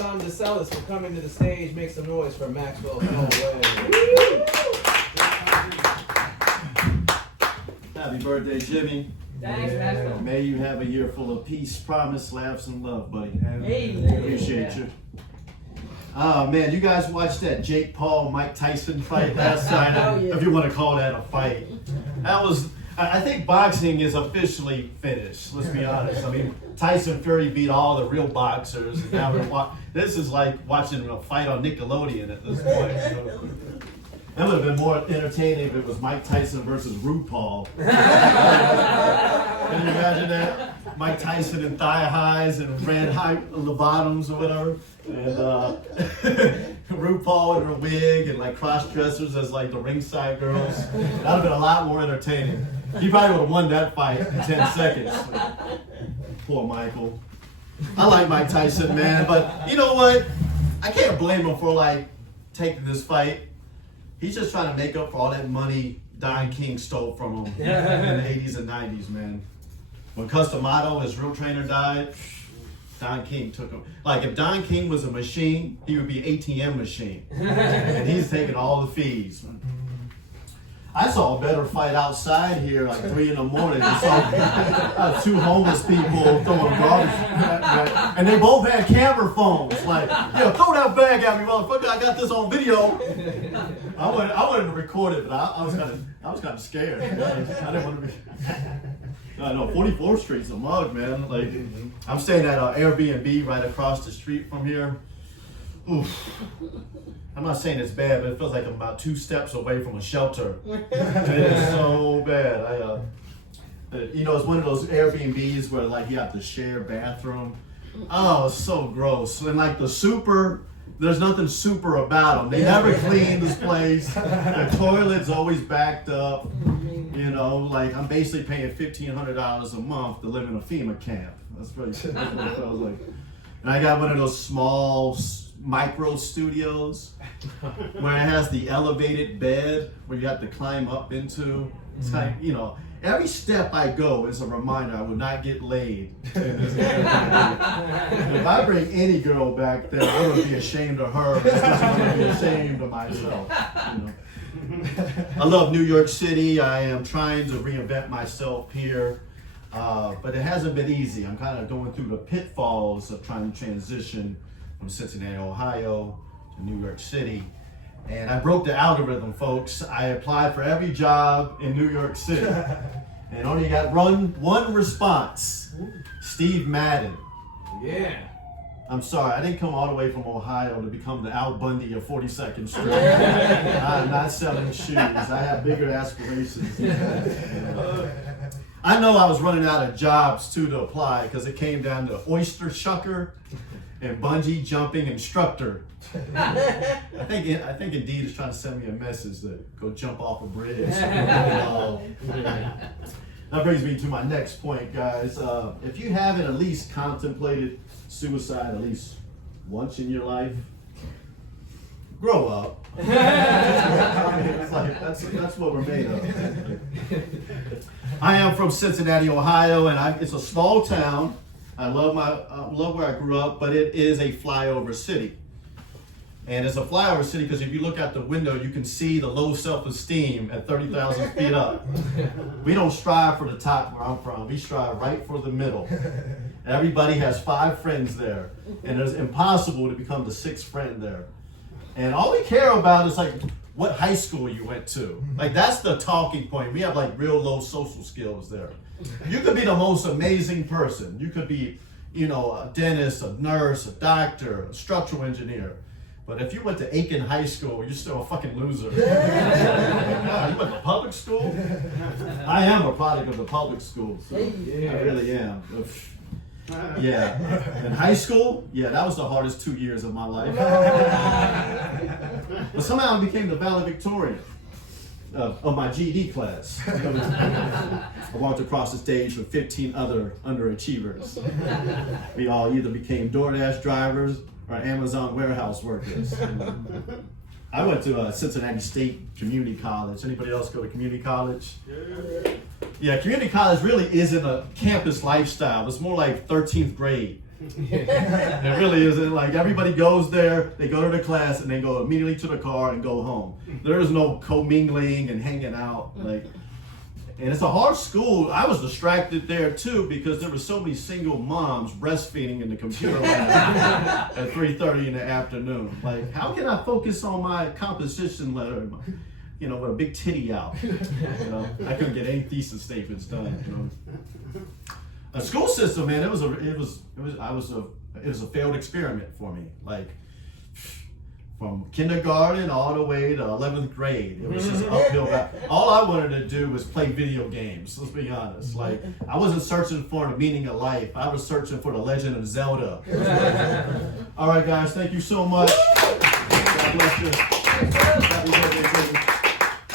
Tom DeSellis for coming to the stage. Make some noise for Maxwell Holloway. Happy birthday, Jimmy. Thanks, Maxwell. May you have a year full of peace, promise, laughs, and love, buddy. Hey. Appreciate you. Oh man, you guys watched that Jake Paul Mike Tyson fight last night? Oh, yeah. If you want to call that a fight, that was. I think boxing is officially finished. Let's be honest. I mean, Tyson Fury beat all the real boxers. And now this is like watching a fight on Nickelodeon at this point. You know? That would have been more entertaining if it was Mike Tyson versus RuPaul. Can you imagine that? Mike Tyson in thigh highs and red high bottoms or whatever. And RuPaul in her wig and like cross dressers as like the ringside girls. That would have been a lot more entertaining. He probably would have won that fight in 10 seconds. Poor Michael. I like Mike Tyson, man, but you know what? I can't blame him for like taking this fight. He's just trying to make up for all that money Don King stole from him in the 80s and 90s, man. When Cus D'Amato, his real trainer, died, Don King took him. Like, if Don King was a machine, he would be an ATM machine. And he's taking all the fees. I saw a better fight outside here, like 3 in the morning. I saw 2 homeless people throwing garbage. And they both had camera phones. Like, yeah, throw that bag at me, motherfucker. I got this on video. I wanted to record it, but I was kind of scared. I didn't want to be. I know 44th Street's a mug, man. Like, I'm staying at an Airbnb right across the street from here. Oof. I'm not saying it's bad, but it feels like I'm about 2 steps away from a shelter. It is so bad. You know, it's one of those Airbnbs where like you have to share bathroom. Oh, it's so gross. And like there's nothing super about them. They never clean this place. The toilet's always backed up. You know, like I'm basically paying $1,500 a month to live in a FEMA camp. That's what it feels like. And I got one of those small micro studios where it has the elevated bed where you have to climb up into. It's kind of, you know, every step I go is a reminder I will not get laid in this Airbnb. If I bring any girl back there, I'm going to be ashamed of her because I'm going to be ashamed of myself. You know. I love New York City. I am trying to reinvent myself here, but it hasn't been easy. I'm kind of going through the pitfalls of trying to transition from Cincinnati, Ohio to New York City. And I broke the algorithm, folks. I applied for every job in New York City and only got one response. Steve Madden. Yeah. I'm sorry, I didn't come all the way from Ohio to become the Al Bundy of 42nd Street. I'm not selling shoes. I have bigger aspirations than that. I know I was running out of jobs too to apply because it came down to oyster shucker and bungee jumping instructor. I think Indeed is trying to send me a message to go jump off a bridge. That brings me to my next point, guys. If you haven't at least contemplated suicide at least once in your life, grow up. I mean, it's like, that's what we're made of. I am from Cincinnati, Ohio, and it's a small town. I love where I grew up, but it is a flyover city. And it's a flyover city because if you look out the window, you can see the low self-esteem at 30,000 feet up. We don't strive for the top where I'm from. We strive right for the middle. Everybody has 5 friends there, and it's impossible to become the 6th friend there. And all we care about is like what high school you went to. Like that's the talking point. We have like real low social skills there. You could be the most amazing person. You could be, you know, a dentist, a nurse, a doctor, a structural engineer. But if you went to Aiken High School, you're still a fucking loser. Wow, you went to public school? I am a product of the public school. So I really am. Yeah. In high school, yeah, that was the hardest 2 years of my life. But somehow I became the valedictorian of my GED class. I walked across the stage with 15 other underachievers. We all either became DoorDash drivers or Amazon warehouse workers. I went to Cincinnati State Community College. Anybody else go to community college? Yeah, community college really isn't a campus lifestyle. It's more like 13th grade. It really isn't. Like, everybody goes there, they go to the class, and they go immediately to the car and go home. There is no commingling and hanging out. Like, and it's a hard school. I was distracted there too because there were so many single moms breastfeeding in the computer lab at 3:30 in the afternoon. Like, how can I focus on my composition letter, you know, with a big titty out? You know, I couldn't get any thesis statements done. You know, a school system, man, it was a failed experiment for me. Like, from kindergarten all the way to 11th grade, it was just uphill battle. All I wanted to do was play video games, let's be honest. Like, I wasn't searching for the meaning of life. I was searching for the Legend of Zelda. All right, guys, thank you so much. God bless you. Happy birthday.